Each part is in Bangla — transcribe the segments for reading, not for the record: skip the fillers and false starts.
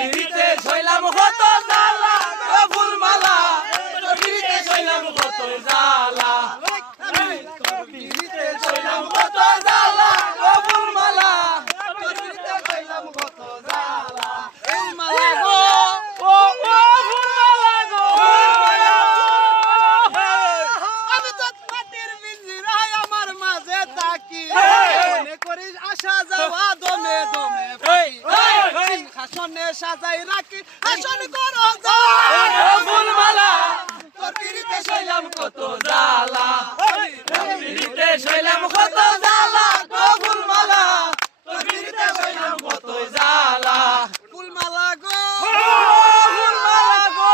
পিড়িতে শৈলাম কত জ্বালা ও ফুলমালা তোর পিড়িতে শৈলাম কত জ্বালা পিড়িতে শৈলাম কত জ্বালা ও ফুলমালা তোর পিড়িতে শৈলাম কত জ্বালা ফুলমালা গো ও ফুলমালা গো আমি তো মাটির পিঞ্জিরায় আমার মাঝে থাকি মনে করিস আসা যাওয়া দমে দমে হাসনে সাজাই রাখি হাসন করো ফুলমালা তোর পিড়িতে শৈলাম কত জ্বালা পিড়িতে শৈলাম কত জ্বালা গো ফুলমালা তোর পিড়িতে শৈলাম কত জ্বালা ফুলমালা গো ফুলমালা গো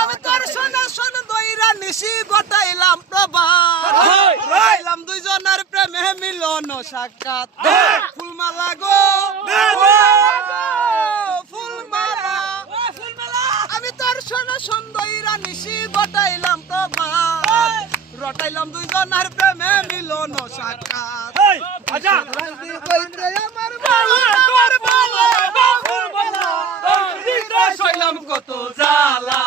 আমি তোর সোনা সোনা দইরা নিশি গোটাইলাম প্রভাত হইলাম দুইজনের প্রেমে মিলন সাক্ষাৎ ফুলমালা গো ফুলমালা আমি তোর সোনা সুন্দরীরা নিশি গোটাইলাম প্রভাত রটাইলাম দুইজনের প্রেমে মিলন সাক্ষাৎ কইতে আমার শৈলাম কত জ্বালা